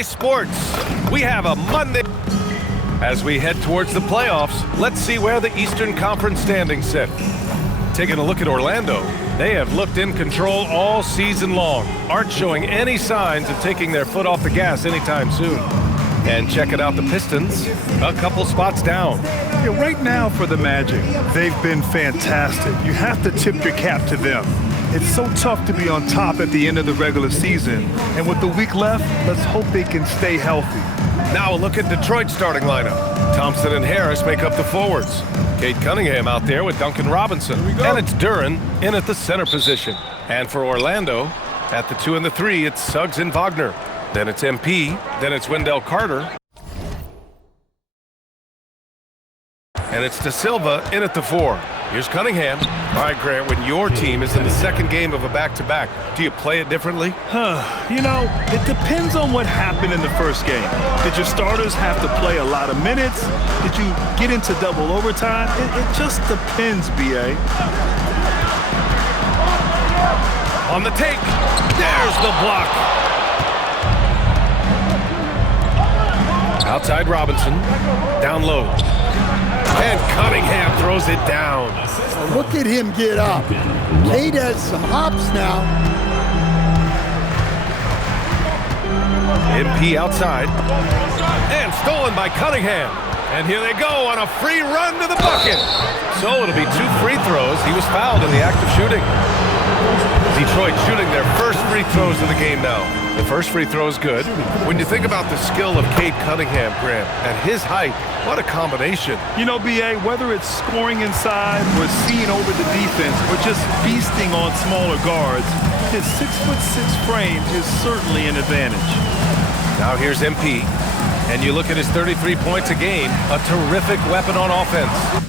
EA Sports. We have a Monday. As we head towards the playoffs, let's see where the Eastern Conference standings sit. Taking a look at Orlando, they have looked in control all season long, aren't showing any signs of taking their foot off the gas anytime soon. And check it out, the Pistons, a couple spots down. Yeah, right now for the Magic, they've been fantastic. You have to tip your cap to them. It's so tough to be on top at the end of the regular season. And with the week left, let's hope they can stay healthy. Now a look at Detroit's starting lineup. Thompson and Harris make up the forwards. Cade Cunningham out there with Duncan Robinson. And it's Duren in at the center position. And for Orlando, at the 2 and the 3, it's Suggs and Wagner. Then it's MP. Then it's Wendell Carter. And it's De Silva in at the 4. Here's Cunningham. All right, Grant, when your team is in the second game of a back-to-back, do you play it differently? You know, it depends on what happened in the first game. Did your starters have to play a lot of minutes? Did you get into double overtime? It just depends, B.A. On the take. There's the block. Outside Robinson. Down low. And Cunningham throws it down. Look at him get up. Cade has some hops now. MP outside. And stolen by Cunningham. And here they go on a free run to the bucket. So it'll be 2 free throws. He was fouled in the act of shooting. Detroit shooting their first free throws of the game now. The first free throw is good. When you think about the skill of Cade Cunningham, Grant, at his height, what a combination. You know, B.A., whether it's scoring inside or seeing over the defense or just feasting on smaller guards, his 6'6" frame is certainly an advantage. Now here's MP, and you look at his 33 points a game, a terrific weapon on offense.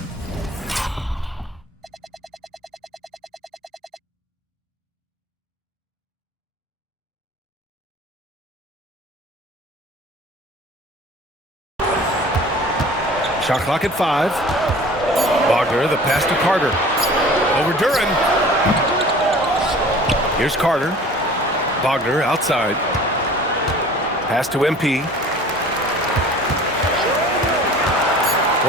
Shot clock at 5. Wagner, the pass to Carter. Over Duren. Here's Carter. Wagner outside. Pass to MP.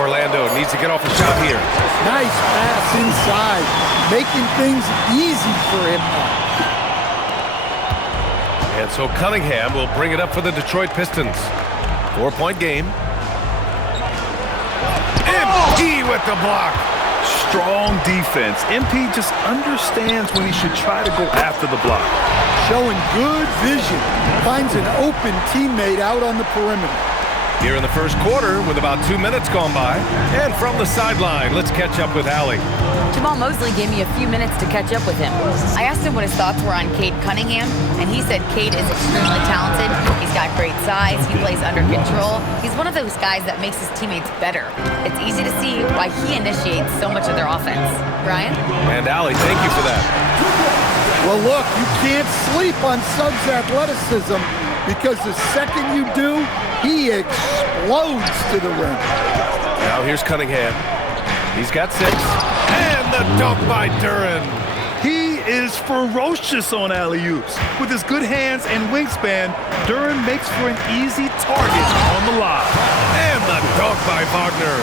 Orlando needs to get off a shot here. Nice pass inside, making things easy for him. And so Cunningham will bring it up for the Detroit Pistons. 4-point game. MP with the block. Strong defense. MP just understands when he should try to go after the block. Showing good vision. Finds an open teammate out on the perimeter. Here in the first quarter with about 2 minutes gone by. And from the sideline, let's catch up with Allie. Jamal Mosley gave me a few minutes to catch up with him. I asked him what his thoughts were on Cade Cunningham, and he said Cade is extremely talented. He's got great size. He plays under control. He's one of those guys that makes his teammates better. It's easy to see why he initiates so much of their offense. Brian? And Allie, thank you for that. Well, look, you can't sleep on Suggs' athleticism because the second you do, he explodes to the rim. Now here's Cunningham. He's got 6. And the dunk by Duren. He is ferocious on alley-oops. With his good hands and wingspan, Duren makes for an easy target on the lob. And the dunk by Wagner.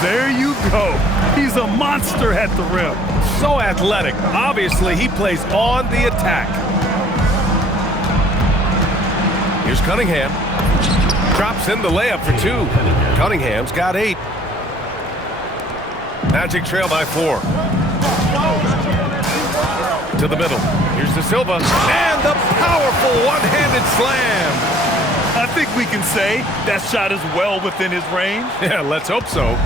There you go. He's a monster at the rim. So athletic. Obviously, he plays on the attack. Here's Cunningham. Drops in the layup for 2. Cunningham's got 8. Magic trail by 4. To the middle. Here's De Silva. And the powerful one-handed slam. I think we can say that shot is well within his range. Yeah, let's hope so.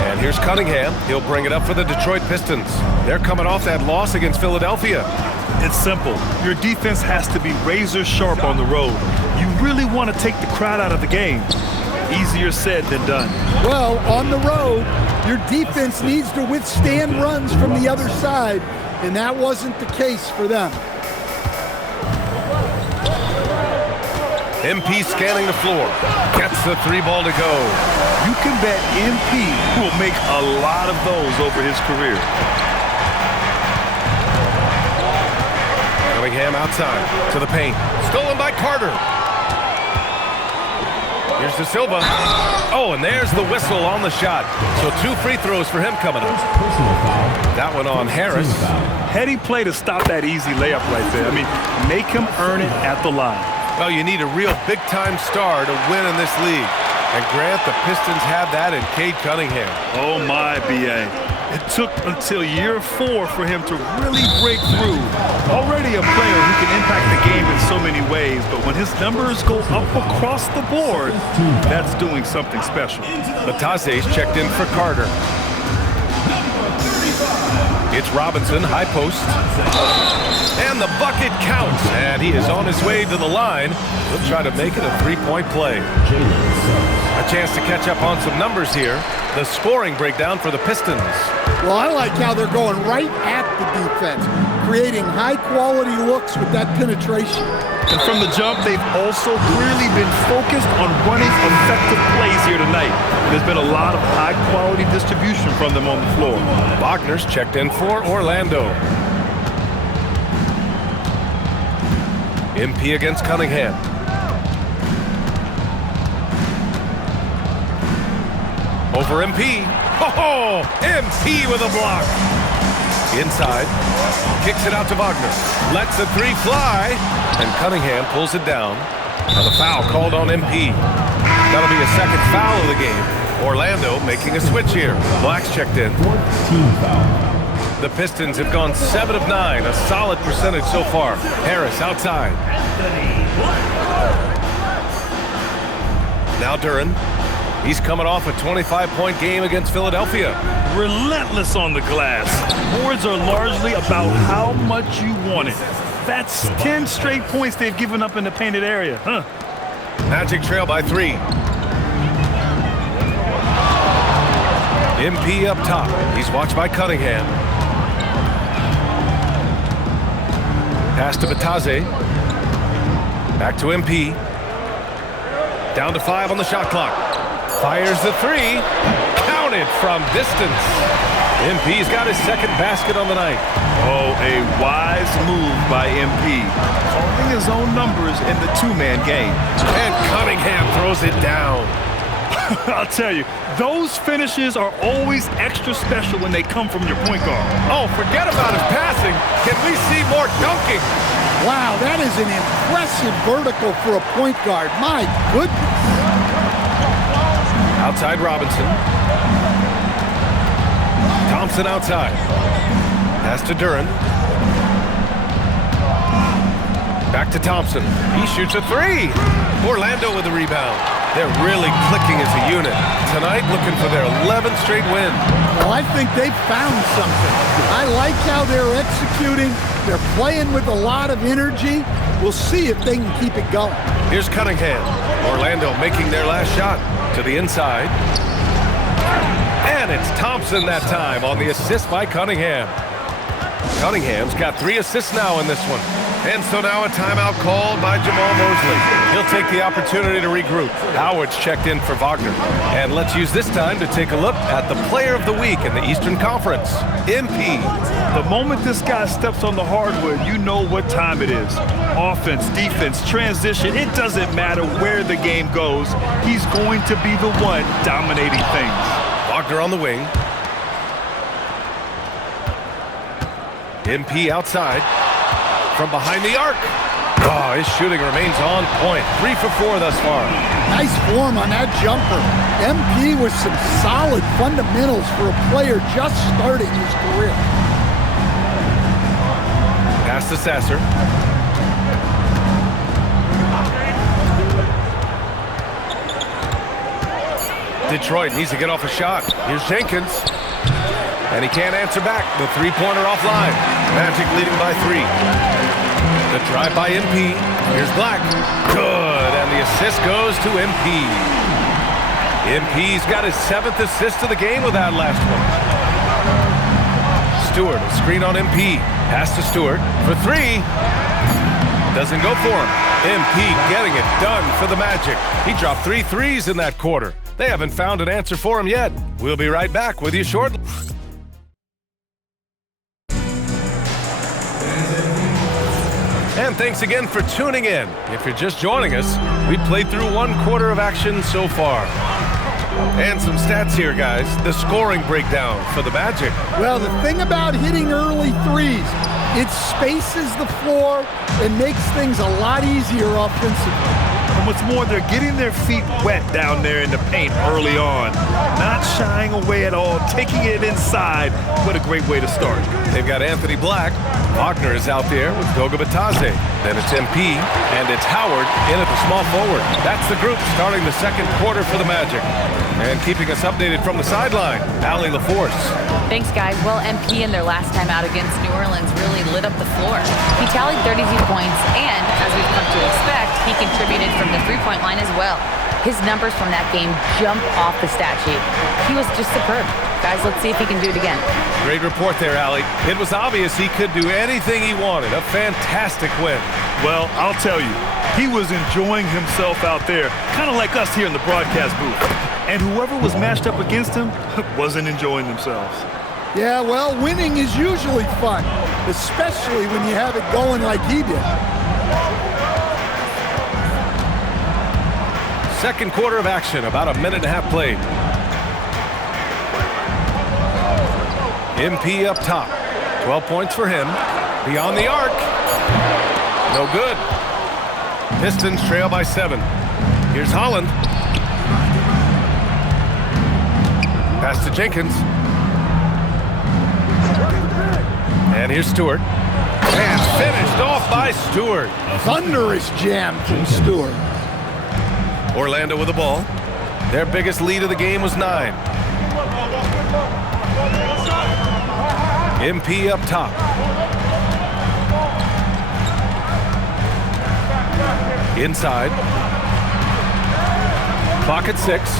And here's Cunningham. He'll bring it up for the Detroit Pistons. They're coming off that loss against Philadelphia. It's simple. Your defense has to be razor sharp on the road. You really want to take the crowd out of the game. Easier said than done. Well, on the road, your defense needs to withstand runs from the other side, and that wasn't the case for them. MP scanning the floor. Gets the 3 ball to go. You can bet MP will make a lot of those over his career. Cunningham outside to the paint. Stolen by Carter. Here's De Silva. Oh, and there's the whistle on the shot. So 2 free throws for him coming up. That one on Harris. Heady play to stop that easy layup right there. I mean, make him earn it at the line. Well, you need a real big-time star to win in this league. And Grant, the Pistons have that in Cade Cunningham. Oh, my, B.A. It took until year 4 for him to really break through. Already a player who can impact the game in so many ways, but when his numbers go up across the board, that's doing something special. Batase's checked in for Carter. It's Robinson, high post. And the bucket counts. And he is on his way to the line. He'll try to make it a 3-point play. A chance to catch up on some numbers here. The scoring breakdown for the Pistons. Well, I like how they're going right at the defense, creating high-quality looks with that penetration. And from the jump, they've also clearly been focused on running effective plays here tonight. There's been a lot of high-quality distribution from them on the floor. Wagner's checked in for Orlando. MP against Cunningham. Over MP. Oh, MP with a block. Inside. Kicks it out to Wagner. Lets the 3 fly. And Cunningham pulls it down. Now the foul called on MP. That'll be a second foul of the game. Orlando making a switch here. Black's checked in. The Pistons have gone 7 of 9, a solid percentage so far. Harris outside. Now Duren. He's coming off a 25-point game against Philadelphia. Relentless on the glass. Boards are largely about how much you want it. That's 10 straight points they've given up in the painted area, huh? Magic trail by 3. MP up top. He's watched by Cunningham. Pass to Batase. Back to MP. Down to 5 on the shot clock. Fires the 3. Counted from distance. MP's got his second basket on the night. Oh, a wise move by MP. Calling his own numbers in the 2-man game. And Cunningham throws it down. I'll tell you, those finishes are always extra special when they come from your point guard. Oh, forget about his passing. Can we see more dunking? Wow, that is an impressive vertical for a point guard. My goodness. Outside Robinson. Thompson outside. Pass to Duren. Back to Thompson. He shoots a 3. Orlando with the rebound. They're really clicking as a unit. Tonight looking for their 11th straight win. Well, I think they've found something. I like how they're executing. They're playing with a lot of energy. We'll see if they can keep it going. Here's Cunningham. Orlando making their last shot to the inside. And it's Thompson that time on the assist by Cunningham. Cunningham's got 3 assists now in this one. And so now a timeout called by Jamal Mosley. He'll take the opportunity to regroup. Howard's checked in for Wagner. And let's use this time to take a look at the player of the week in the Eastern Conference, MP. The moment this guy steps on the hardwood, you know what time it is. Offense, defense, transition, it doesn't matter where the game goes. He's going to be the one dominating things. Wagner on the wing. MP outside. From behind the arc. Oh, his shooting remains on point. 3 for 4 thus far. Nice form on that jumper. MP with some solid fundamentals for a player just starting his career. Pass to Sasser. Detroit needs to get off a shot. Here's Jenkins. And he can't answer back. The 3-pointer offline. Magic leading by 3. The drive by MP. Here's Black. Good. And the assist goes to MP. MP's got his 7th assist of the game with that last one. Stewart, a screen on MP. Pass to Stewart for 3. Doesn't go for him. MP getting it done for the Magic. He dropped 3 threes in that quarter. They haven't found an answer for him yet. We'll be right back with you shortly. And thanks again for tuning in. If you're just joining us, we played through 1 quarter of action so far. And some stats here, guys. The scoring breakdown for the Magic. Well, the thing about hitting early threes, it spaces the floor and makes things a lot easier offensively. And what's more, they're getting their feet wet down there in the paint early on. Not shying away at all, taking it inside. What a great way to start. They've got Anthony Black. Wagner is out there with Goga Bitadze. Then it's MP, and it's Howard in at the small forward. That's the group starting the second quarter for the Magic. And keeping us updated from the sideline, Allie LaForce. Thanks, guys. Well, MP in their last time out against New Orleans really lit up the floor. He tallied 32 points, and as we've come to expect, he contributed from the three-point line as well. His numbers from that game jump off the stat sheet. He was just superb. Guys, let's see if he can do it again. Great report there, Allie. It was obvious he could do anything he wanted. A fantastic win. Well, I'll tell you, he was enjoying himself out there, kind of like us here in the broadcast booth. And whoever was matched up against him wasn't enjoying themselves. Yeah, well, winning is usually fun, especially when you have it going like he did. Second quarter of action, about a minute and a half played. MP up top. 12 points for him. Beyond the arc. No good. Pistons trail by 7. Here's Holland. Pass to Jenkins. And here's Stewart. And finished off by Stewart. Thunderous jam from Stewart. Orlando with the ball. Their biggest lead of the game was 9. MP up top. Inside. Clock at 6.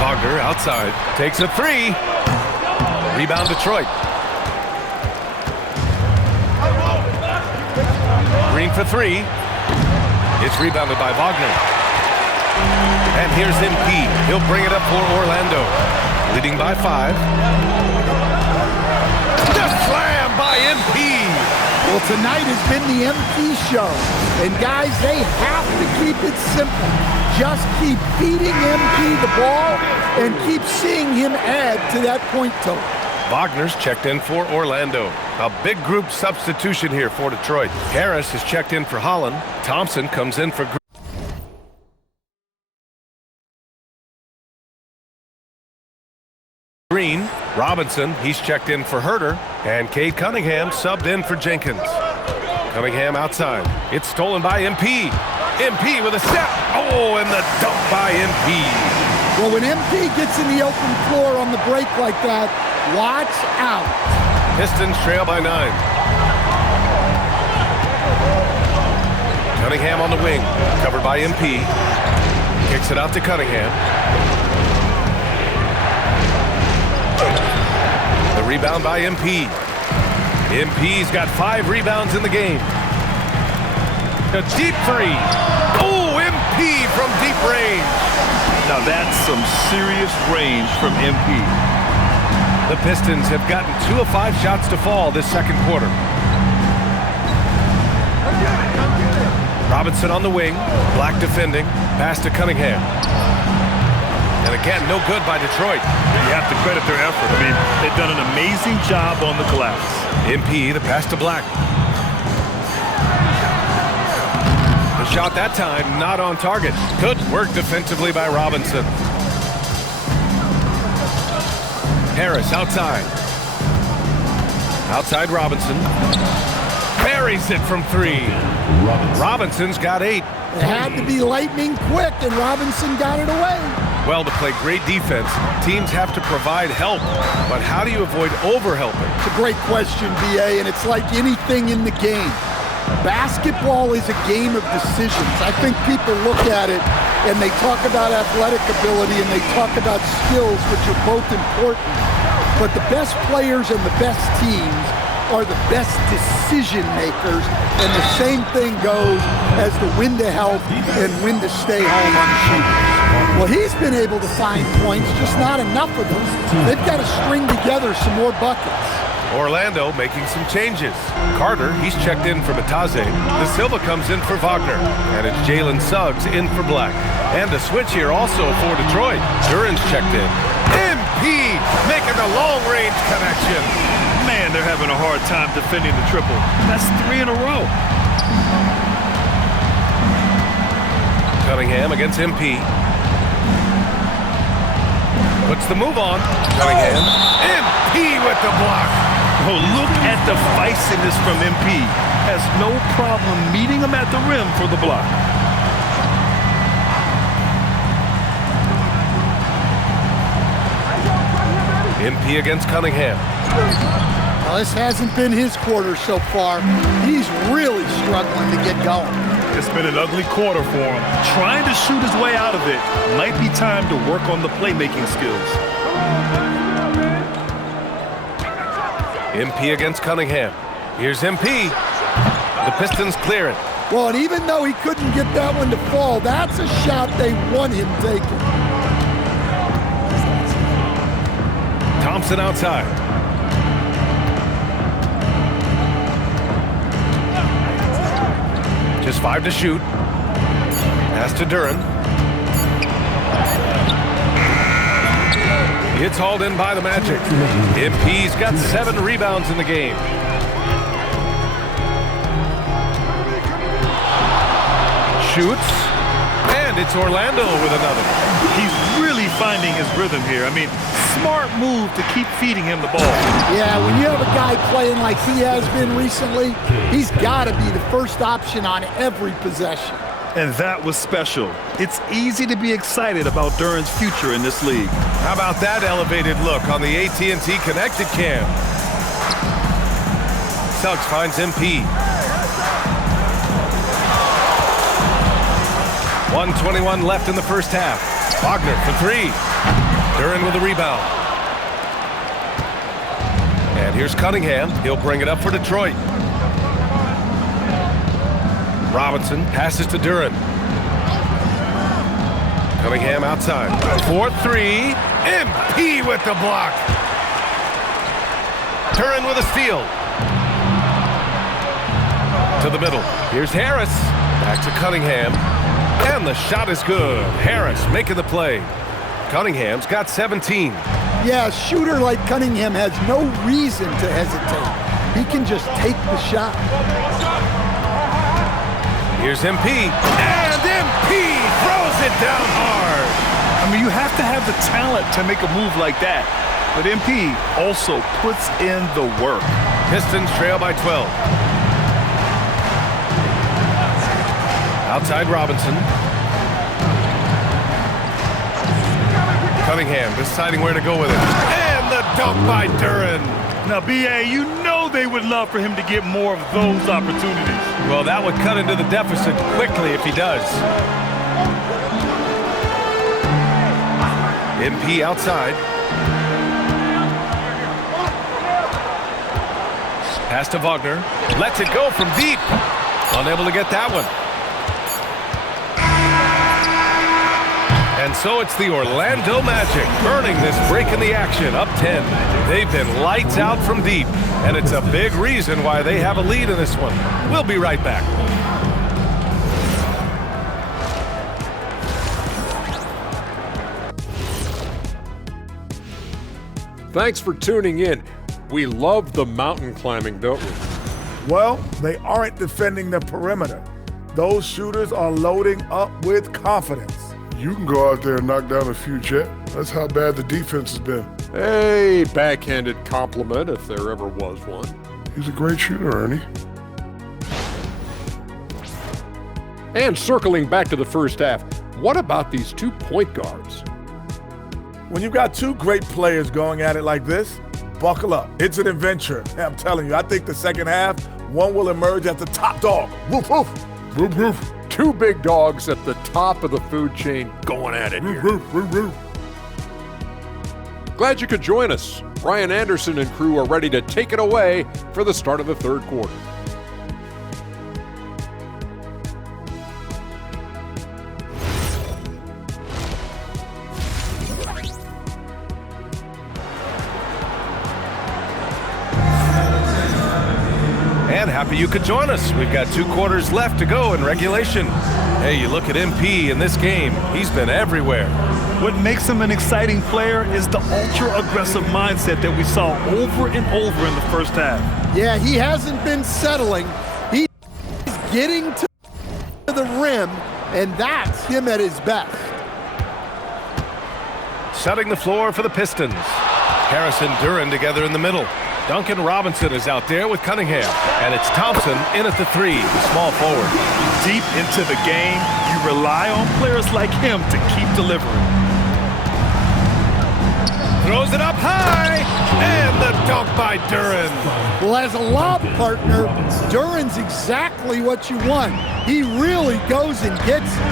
Wagner outside. Takes a 3. Rebound Detroit. Green for 3. It's rebounded by Wagner. And here's MP. He'll bring it up for Orlando. Leading by 5. The slam by MP. Well, tonight has been the MP show. And guys, they have to keep it simple. Just keep feeding MP the ball and keep seeing him add to that point total. Wagner's checked in for Orlando. A big group substitution here for Detroit. Harris has checked in for Holland. Thompson comes in for Green. Robinson, he's checked in for Herter. And Cade Cunningham subbed in for Jenkins. Cunningham outside. It's stolen by MP. MP with a step. Oh, and the dunk by MP. Well, when MP gets in the open floor on the break like that, watch out. Pistons trail by 9. Cunningham on the wing, covered by MP. Kicks it out to Cunningham. The rebound by MP. MP's got 5 rebounds in the game. A deep 3. Oh, MP from deep range. Now that's some serious range from MP. The Pistons have gotten 2 of 5 shots to fall this second quarter. Robinson on the wing. Black defending. Pass to Cunningham. And again, no good by Detroit. You have to credit their effort. I mean, they've done an amazing job on the collapse. MP, the pass to Black. The shot that time, not on target. Good work defensively by Robinson. Harris outside. Outside Robinson. Buries it from 3. Robinson's got 8. It had to be lightning quick, and Robinson got it away. Well, to play great defense, teams have to provide help. But how do you avoid overhelping? It's a great question, BA, and it's like anything in the game. Basketball is a game of decisions. I think people look at it and they talk about athletic ability and they talk about skills, which are both important. But the best players and the best teams are the best decision makers, and the same thing goes as the when to help and when to stay home on shooters. Well, he's been able to find points, just not enough of them. They've got to string together some more buckets. Orlando making some changes. Carter, he's checked in for Bataze. De Silva comes in for Wagner. And it's Jalen Suggs in for Black. And a switch here also for Detroit. Duran's checked in. MP making the long-range connection. Man, they're having a hard time defending the triple. That's 3 in a row. Cunningham against MP. Puts the move on. Cunningham. MP with the block. Oh, look at the feistiness from MP. Has no problem meeting him at the rim for the block. MP against Cunningham. Well, this hasn't been his quarter so far. He's really struggling to get going. It's been an ugly quarter for him. Trying to shoot his way out of it. Might be time to work on the playmaking skills. MP against Cunningham. Here's MP. The Pistons clear it. Well, and even though he couldn't get that one to fall, that's a shot they want him taking. Thompson outside. Just 5 to shoot. Pass to Duran. It's hauled in by the Magic. MP's got 7 rebounds in the game. Shoots. And it's Orlando with another. He's really finding his rhythm here. I mean, smart move to keep feeding him the ball. Yeah, when you have a guy playing like he has been recently, he's got to be the first option on every possession. And that was special. It's easy to be excited about Duran's future in this league. How about that elevated look on the AT&T Connected Cam? Suggs finds MP. 1:21 left in the first half. Wagner for 3. Duran with the rebound. And here's Cunningham. He'll bring it up for Detroit. Robinson passes to Duran. Cunningham outside. 4-3. MP with the block. Duran with a steal. To the middle. Here's Harris. Back to Cunningham. And the shot is good. Harris making the play. Cunningham's got 17. Yeah, a shooter like Cunningham has no reason to hesitate. He can just take the shot. Here's MP. And MP throws it down hard. I mean, you have to have the talent to make a move like that. But MP also puts in the work. Pistons trail by 12. Outside Robinson. Cunningham deciding where to go with it. And the dunk by Duran. Now, B.A., you know they would love for him to get more of those opportunities. Well, that would cut into the deficit quickly if he does. MP outside. Pass to Wagner. Lets it go from deep. Unable to get that one. And so it's the Orlando Magic burning this break in the action, up 10. They've been lights out from deep, and it's a big reason why they have a lead in this one. We'll be right back. Thanks for tuning in. We love the mountain climbing, don't we? Well, they aren't defending the perimeter. Those shooters are loading up with confidence. You can go out there and knock down a few, Chet. That's how bad the defense has been. A backhanded compliment, if there ever was one. He's a great shooter, Ernie. And circling back to the first half, what about these 2 point guards? When you've got 2 great players going at it like this, buckle up. It's an adventure. I'm telling you, I think the second half, one will emerge as the top dog. Woof, woof. Woof, woof. 2 big dogs at the top of the food chain going at it here. Woof, woof, woof. Glad you could join us. Brian Anderson and crew are ready to take it away for the start of the third quarter. And happy you could join us. We've got 2 quarters left to go in regulation. Hey, you look at MP in this game. He's been everywhere. What makes him an exciting player is the ultra-aggressive mindset that we saw over and over in the first half. Yeah, he hasn't been settling. He's getting to the rim, and that's him at his best. Setting the floor for the Pistons. Harris and Duren together in the middle. Duncan Robinson is out there with Cunningham. And it's Thompson in at the 3, the small forward. Deep into the game, you rely on players like him to keep delivering. Throws it up high, and the dunk by Duren. Well, as a lob partner, Duren's exactly what you want. He really goes and gets it.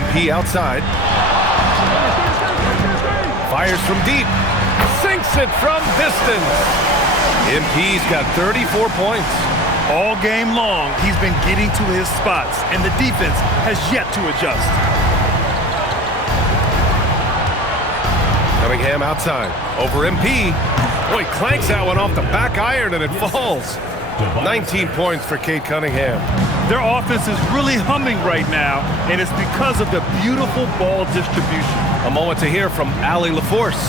MP outside. Fires from deep. Sinks it from distance. MP's got 34 points. All game long, he's been getting to his spots, and the defense has yet to adjust. Cunningham outside. Over MP. Boy, clanks that one off the back iron, and it falls. 19 points for Cade Cunningham. Their offense is really humming right now, and it's because of the beautiful ball distribution. A moment to hear from Allie LaForce.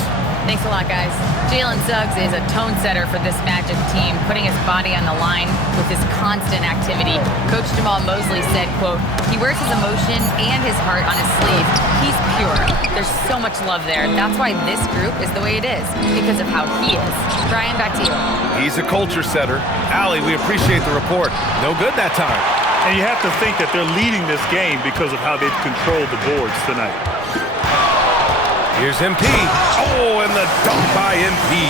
Thanks a lot, guys. Jalen Suggs is a tone setter for this Magic team, putting his body on the line with his constant activity. Coach Jamal Mosley said, quote, "He wears his emotion and his heart on his sleeve. He's pure. There's so much love there. That's why this group is the way it is, because of how he is." Brian, back to you. He's a culture setter. Allie, we appreciate the report. No good that time. And you have to think that they're leading this game because of how they've controlled the boards tonight. Here's MP. Oh, and the dunk by MP.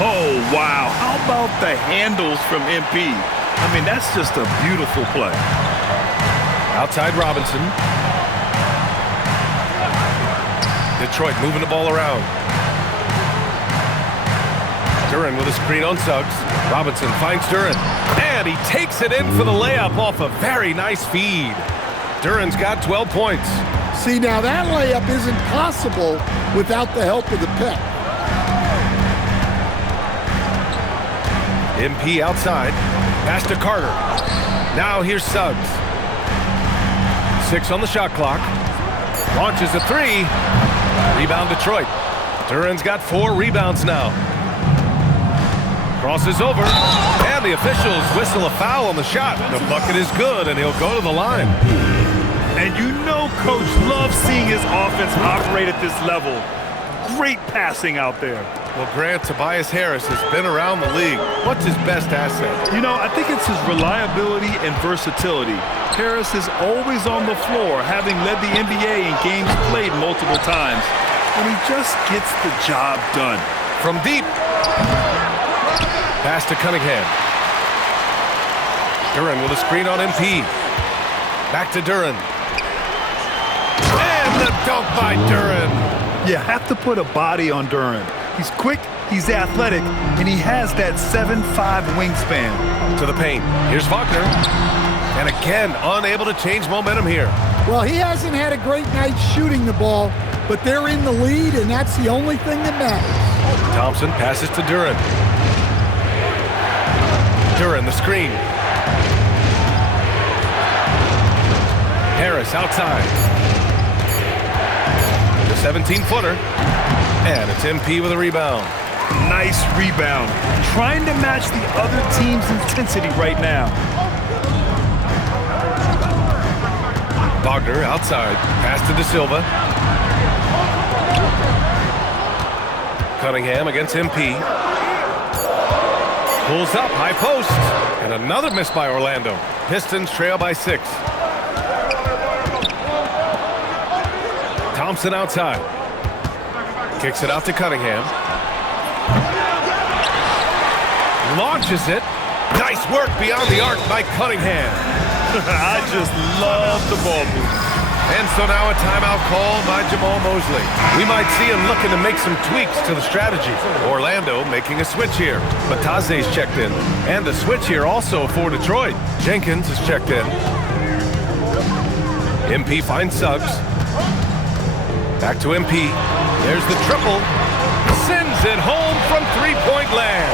Oh, wow. How about the handles from MP? I mean, that's just a beautiful play. Outside Robinson. Detroit moving the ball around. Duren with a screen on Suggs. Robinson finds Duren. And he takes it in for the layup off a very nice feed. Duren's got 12 points. See, now that layup isn't possible without the help of the pick. MP outside. Pass to Carter. Now here's Suggs. 6 on the shot clock. Launches a 3. Rebound Detroit. Duren's got 4 rebounds now. Crosses over. And the officials whistle a foul on the shot. The bucket is good, and he'll go to the line. And you know Coach loves seeing his offense operate at this level. Great passing out there. Well, Grant, Tobias Harris has been around the league. What's his best asset? You know, I think it's his reliability and versatility. Harris is always on the floor, having led the NBA in games played multiple times. And he just gets the job done. From deep. Pass to Cunningham. Duren with a screen on MP. Back to Duren. And the dunk by Duren. You have to put a body on Duren. He's quick, he's athletic, and he has that 7'5" wingspan. To the paint. Here's Wagner. And again, unable to change momentum here. Well, he hasn't had a great night shooting the ball, but they're in the lead, and that's the only thing that matters. Thompson passes to Duren. Duren, the screen. Harris outside. The 17-footer. And it's MP with a rebound. Nice rebound. Trying to match the other team's intensity right now. Wagner outside. Pass to De Silva. Cunningham against MP. Pulls up, high post. And another miss by Orlando. Pistons trail by 6. Thompson outside. Kicks it out to Cunningham. Launches it. Nice work beyond the arc by Cunningham. I just love the ball move. And so now a timeout called by Jamal Mosley. We might see him looking to make some tweaks to the strategy. Orlando making a switch here. Bataze's checked in. And a switch here also for Detroit. Jenkins is checked in. MP finds Suggs. Back to MP. There's the triple. Sends Drives it home from three-point land.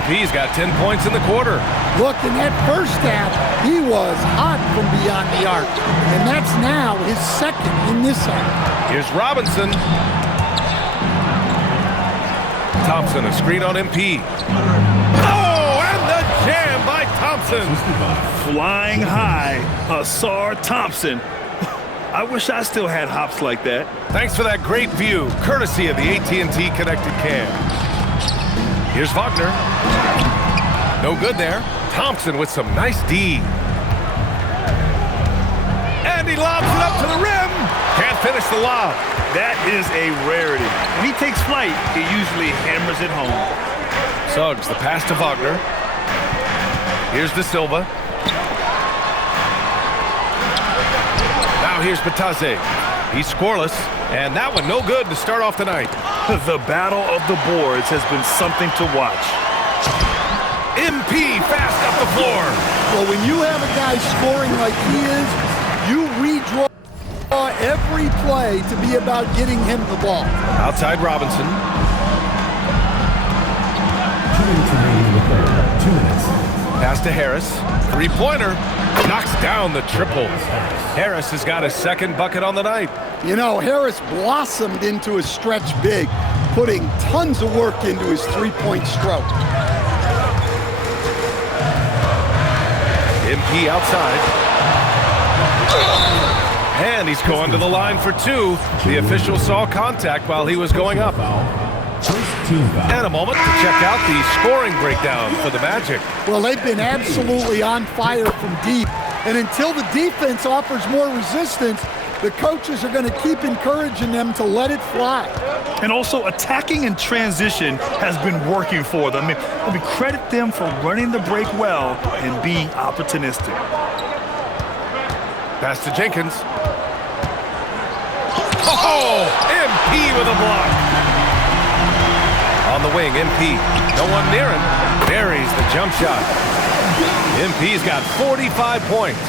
MP's got 10 points in the quarter. Look, in that first half, he was hot from beyond the arc. And that's now his second in this half. Here's Robinson. Thompson, a screen on MP. Oh, and the jam by Thompson. Flying high, Ausar Thompson. I wish I still had hops like that. Thanks for that great view, courtesy of the AT&T Connected Cam. Here's Wagner. No good there. Thompson with some nice D. And he lobs it up to the rim. Can't finish the lob. That is a rarity. When he takes flight, he usually hammers it home. Suggs, the pass to Wagner. Here's De Silva. Now here's Batase. He's scoreless, and that one no good to start off the night. The battle of the boards has been something to watch. MP fast up the floor. Well, when you have a guy scoring like he is, you redraw every play to be about getting him the ball. Outside Robinson. 2 minutes. Pass to Harris. Three-pointer. Knocks down the triple. Harris has got his second bucket on the night. You know, Harris blossomed into a stretch big, putting tons of work into his three-point stroke. MP outside. And he's going to the line for two. The official saw contact while he was going up. And a moment to check out the scoring breakdown for the Magic. Well, they've been absolutely on fire from deep. And until the defense offers more resistance, the coaches are going to keep encouraging them to let it fly. And also, attacking in transition has been working for them. I mean, credit them for running the break well and being opportunistic. Pass to Jenkins. Oh, MP with a block. On the wing, MP. No one near him. Buries the jump shot. MP's got 45 points.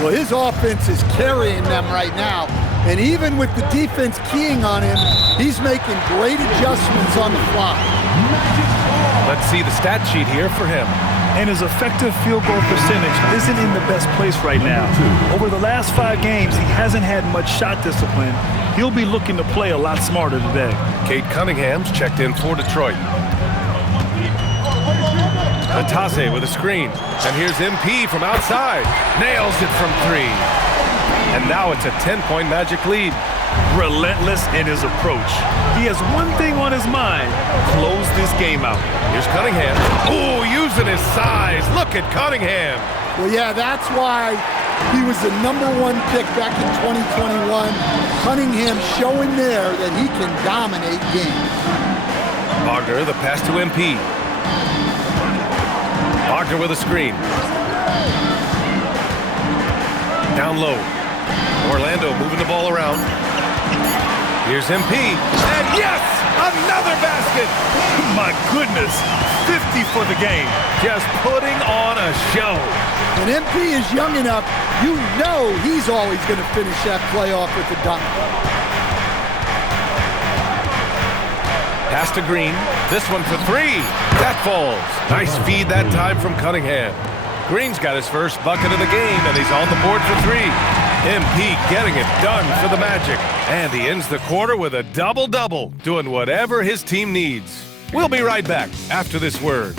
Well, his offense is carrying them right now. And even with the defense keying on him, he's making great adjustments on the fly. Let's see the stat sheet here for him. And his effective field goal percentage isn't in the best place right now. Over the last 5 games, he hasn't had much shot discipline. He'll be looking to play a lot smarter today. Cade Cunningham's checked in for Detroit. Batase with a screen. And here's MP from outside. Nails it from 3. And now it's a 10-point Magic lead. Relentless in his approach. He has one thing on his mind: close this game out. Here's Cunningham. Ooh, using his size. Look at Cunningham. Well, yeah, that's why he was the #1 pick back in 2021. Cunningham showing there that he can dominate games. Wagner, the pass to MP. Wagner with a screen. Down low. Orlando moving the ball around. Here's MP. And yes, another basket. My goodness, 50 for the game. Just putting on a show. When MP is young enough, you know he's always going to finish that play off with a dunk. Pass to Green. This one for 3. That falls. Nice feed that time from Cunningham. Green's got his first bucket of the game, and he's on the board for 3. MP getting it done for the Magic. And he ends the quarter with a double-double, doing whatever his team needs. We'll be right back after this word.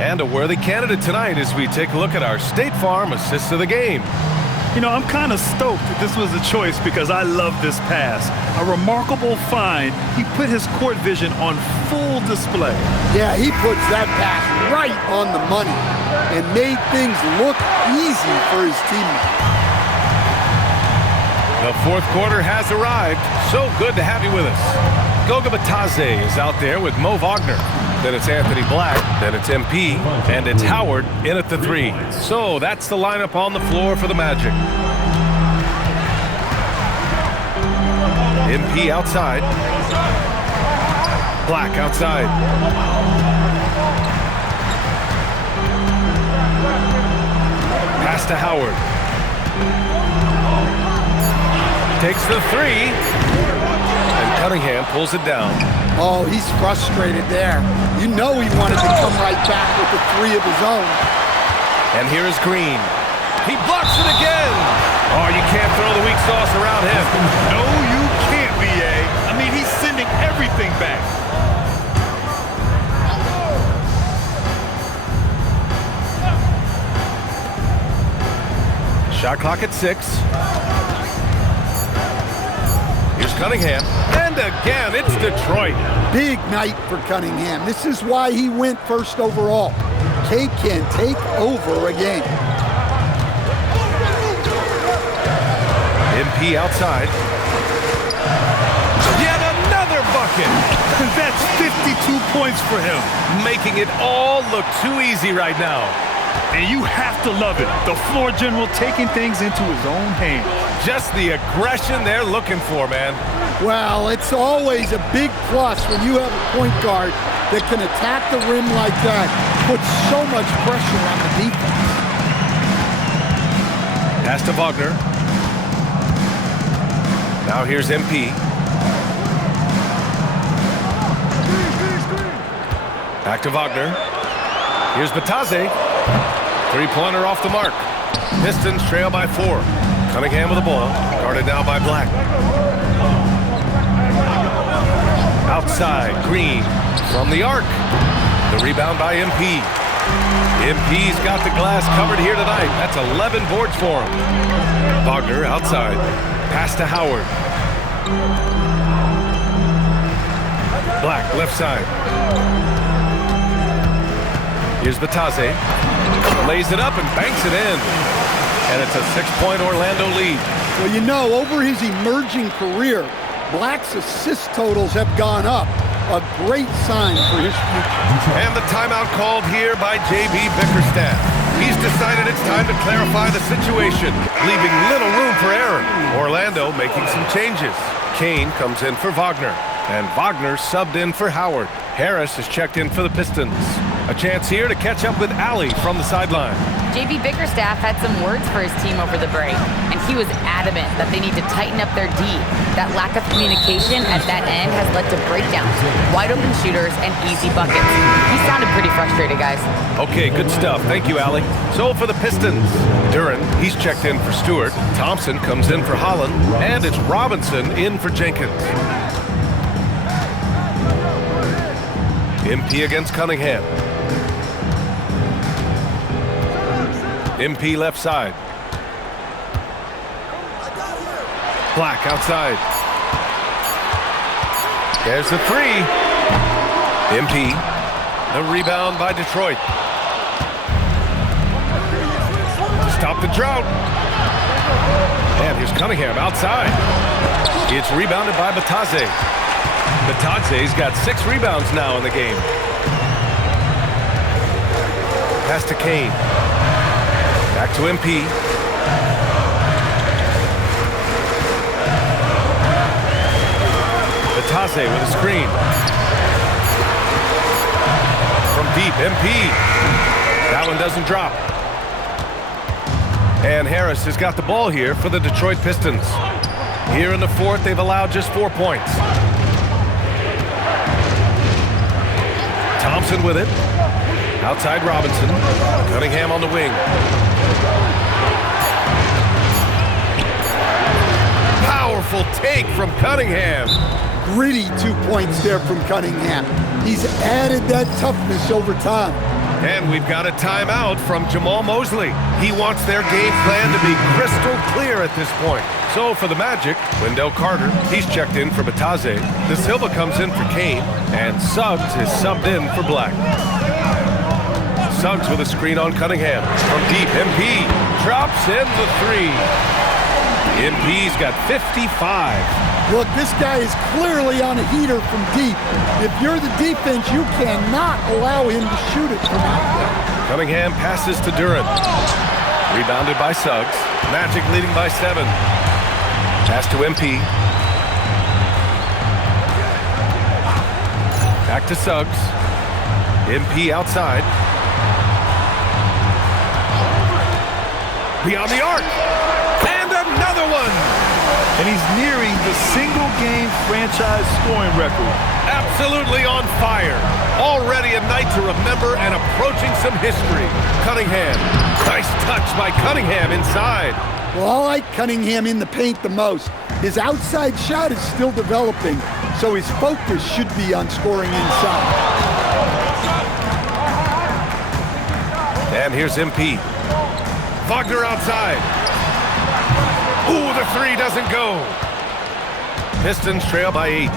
And a worthy candidate tonight as we take a look at our State Farm assists of the game. You know, I'm kind of stoked that this was a choice because I love this pass. A remarkable find. He put his court vision on full display. Yeah, he puts that pass right on the money and made things look easy for his teammates. The fourth quarter has arrived. So good to have you with us. Goga Batase is out there with Mo Wagner. Then it's Anthony Black, then it's MP, and it's Howard in at the 3. So that's the lineup on the floor for the Magic. MP outside. Black outside. Pass to Howard. Takes the three. And Cunningham pulls it down. Oh, he's frustrated there. You know he wanted to come right back with the three of his own. And here is Green. He blocks it again. Oh, you can't throw the weak sauce around him. No, you can't, B.A. I mean, he's sending everything back. Shot clock at 6. Here's Cunningham. And again, it's Detroit. Big night for Cunningham. This is why he went first overall. Cade can take over a game. MP outside. Yet another bucket. That's 52 points for him. Making it all look too easy right now. And you have to love it. The floor general taking things into his own hands. Just the aggression they're looking for, man. Well, it's always a big plus when you have a point guard that can attack the rim like that, put so much pressure on the defense. Pass to Wagner. Now here's MP. Back to Wagner. Here's Batase. Three-pointer off the mark. Pistons trail by 4. Cunningham with the ball. Guarded now by Black. Outside, Green from the arc. The rebound by MP. MP's got the glass covered here tonight. That's 11 boards for him. Wagner outside. Pass to Howard. Black, left side. Here's Batase. Lays it up and banks it in. And it's a 6-point Orlando lead. Well, you know, over his emerging career, Black's assist totals have gone up. A great sign for his future. And the timeout called here by J.B. Bickerstaff. He's decided it's time to clarify the situation, leaving little room for error. Orlando making some changes. Kane comes in for Wagner, and Wagner subbed in for Howard. Harris is checked in for the Pistons. A chance here to catch up with Allie from the sideline. J.B. Bickerstaff had some words for his team over the break, and he was adamant that they need to tighten up their D. That lack of communication at that end has led to breakdowns, wide open shooters, and easy buckets. He sounded pretty frustrated, guys. Okay, good stuff. Thank you, Allie. So for the Pistons, Duren, he's checked in for Stewart. Thompson comes in for Holland, and it's Robinson in for Jenkins. MP against Cunningham. MP left side. Black outside. There's the three. MP. The rebound by Detroit. To stop the drought. And here's Cunningham outside. It's rebounded by Batase. Batase's got 6 rebounds now in the game. Pass to Kane. Back to MP. Batase with a screen. From deep, MP. That one doesn't drop. And Harris has got the ball here for the Detroit Pistons. Here in the fourth, they've allowed just 4 points. Thompson with it. Outside Robinson. Cunningham on the wing. Powerful take from Cunningham. Gritty 2 points there from Cunningham. He's added that toughness over time. And we've got a timeout from Jamal Mosley. He wants their game plan to be crystal clear at this point. So for the Magic, Wendell Carter, he's checked in for Batase. De Silva comes in for Kane, and Suggs is subbed in for Black. Suggs with a screen on Cunningham. From deep, MP drops in the three. MP's got 55. Look, this guy is clearly on a heater from deep. If you're the defense, you cannot allow him to shoot it from out there. Cunningham passes to Duren. Rebounded by Suggs. Magic leading by 7. Pass to MP. Back to Suggs. MP outside. Beyond the arc. And another one. And he's nearing the single-game franchise scoring record. Absolutely on fire. Already a night to remember and approaching some history. Cunningham. Nice touch by Cunningham inside. Well, I like Cunningham in the paint the most. His outside shot is still developing, so his focus should be on scoring inside. And here's MP. Wagner outside. Ooh, the three doesn't go. Pistons trail by 8.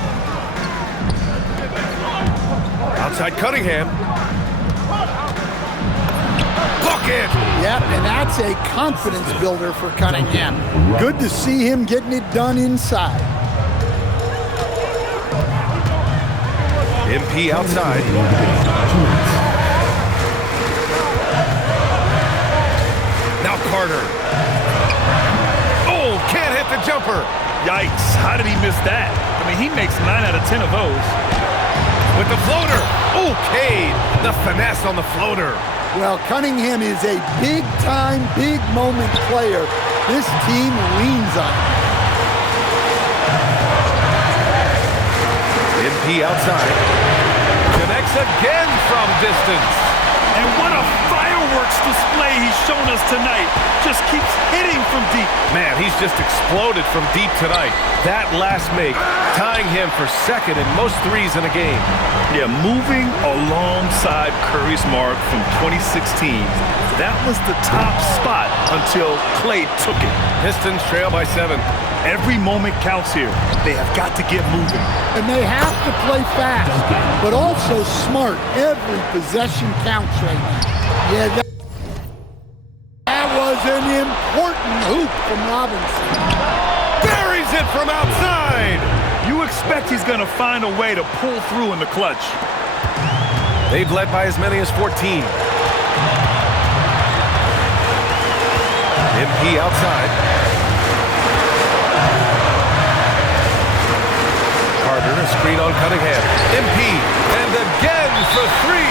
Outside Cunningham. Bucket! Yep, and that's a confidence builder for Cunningham. Good to see him getting it done inside. MP outside. Now Carter. Oh, can't hit the jumper. Yikes, how did he miss that? I mean, he makes 9 out of 10 of those. With the floater. Oh, Cade. The finesse on the floater. Well, Cunningham is a big-time, big-moment player. This team leans on him. MP outside. Connects again from distance. And what a fireworks display he's shown us tonight. Just keeps hitting from deep. Man, he's just exploded from deep tonight. That last make, tying him for second in most threes in a game. Yeah, moving alongside Curry's mark from 2016. That was the top spot until Klay took it. Pistons trail by 7. Every moment counts here. They have got to get moving. And they have to play fast, but also smart. Every possession counts right now. Yeah, that was an important hoop from Robinson. Buries it from outside. You expect he's going to find a way to pull through in the clutch. They've led by as many as 14. MP outside. Carter, a screen on Cunningham. MP, and again for 3.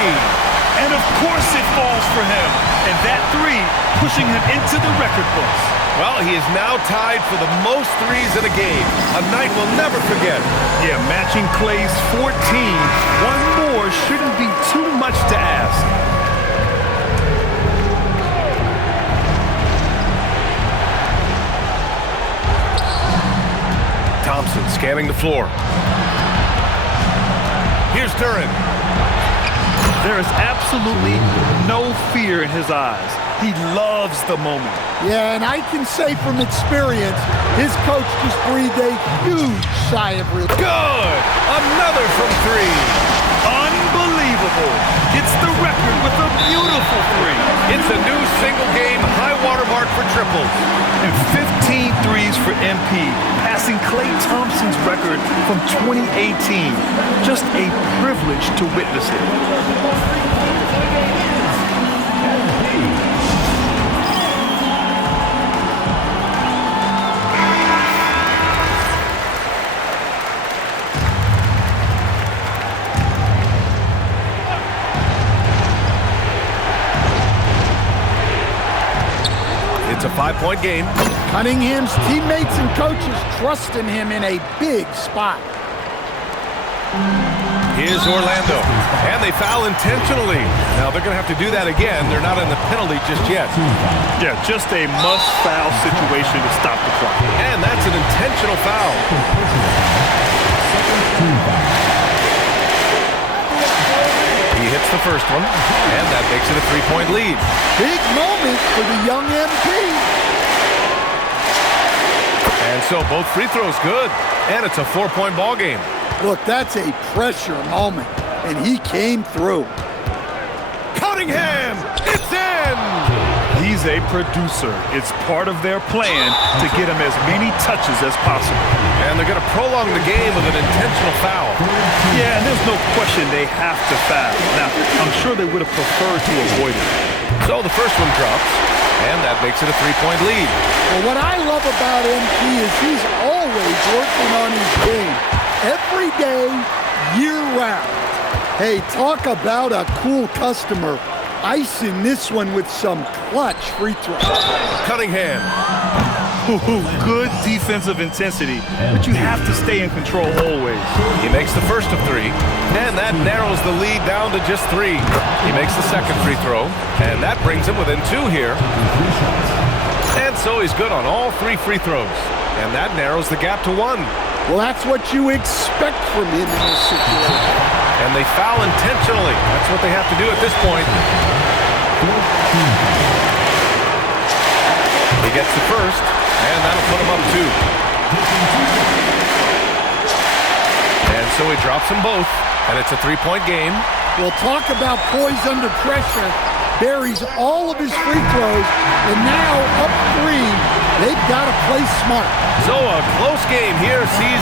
And of course it falls for him. And that 3 pushing him into the record books. Well, he is now tied for the most threes in a game. A night we'll never forget. Yeah, matching Klay's 14. One more shouldn't be too much to ask. Thompson scanning the floor. Here's Duren. There is absolutely no fear in his eyes. He loves the moment. Yeah, and I can say from experience, his coach just breathed a huge sigh of relief. Good! Another from 3. Unbelievable. Gets the record with a beautiful 3. It's a new single-game high water mark for triples. And 15 threes for MP, passing Klay Thompson's record from 2018. Just a privilege to witness it. It's a 5-point game. Cunningham's teammates and coaches trust in him in a big spot. Here's Orlando. And they foul intentionally. Now they're going to have to do that again. They're not in the penalty just yet. Yeah, just a must-foul situation to stop the clock. And that's an intentional foul. He hits the first one, and that makes it a 3-point lead. Big moment for the young MP. And so both free throws good, and it's a 4-point ball game. Look, that's a pressure moment, and he came through. Cunningham, it's in! He's a producer. It's part of their plan to get him as many touches as possible. And they're going to prolong the game with an intentional foul. Yeah, and there's no question they have to foul. Now, I'm sure they would have preferred to avoid it. So the first one drops, and that makes it a 3-point lead. Well, what I love about MP is he's always working on his game. Every day, year-round. Hey, talk about a cool customer. icing this one with some clutch free throws. Cunningham. Good defensive intensity, but you have to stay in control always. He makes the first of 3, and that narrows the lead down to just 3. He makes the second free throw, and that brings him within 2 here. And so he's good on all 3 free throws, and that narrows the gap to 1. Well, that's what you expect from him in this situation. And they foul intentionally. That's what they have to do at this point. He gets the first, and that'll put him up 2. And so he drops them both, and it's a 3-point game. We'll talk about poise under pressure. Buries all of his free throws, and now up 3. They've got to play smart. So a close game here. Sees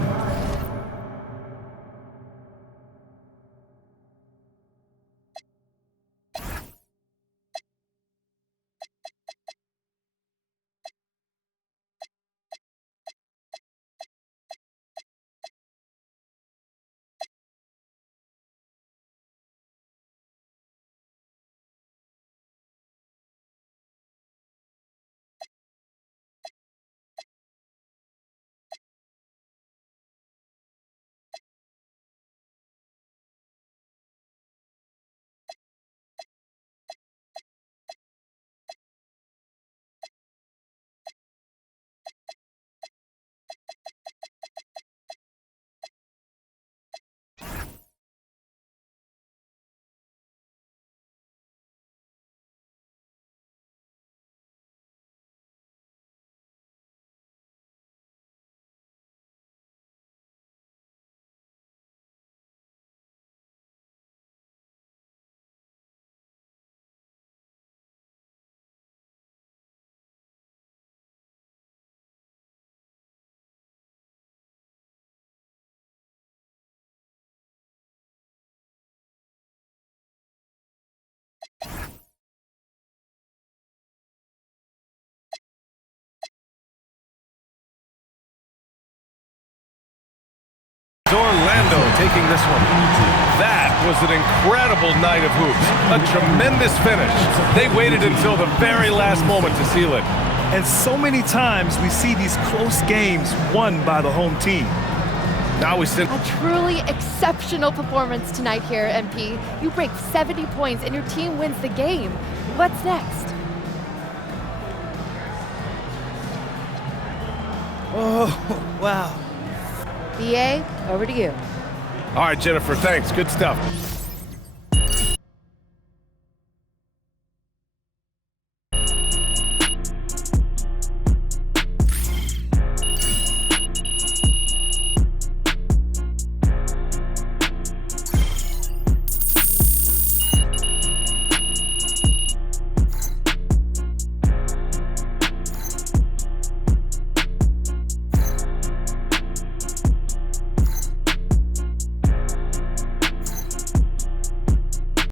Orlando taking this one. That was an incredible night of hoops. A tremendous finish. They waited until the very last moment to seal it. And so many times we see these close games won by the home team. Now we send. A truly exceptional performance tonight here, MP. You break 70 points and your team wins the game. What's next? Oh, wow. BA, over to you. All right, Jennifer, thanks. Good stuff.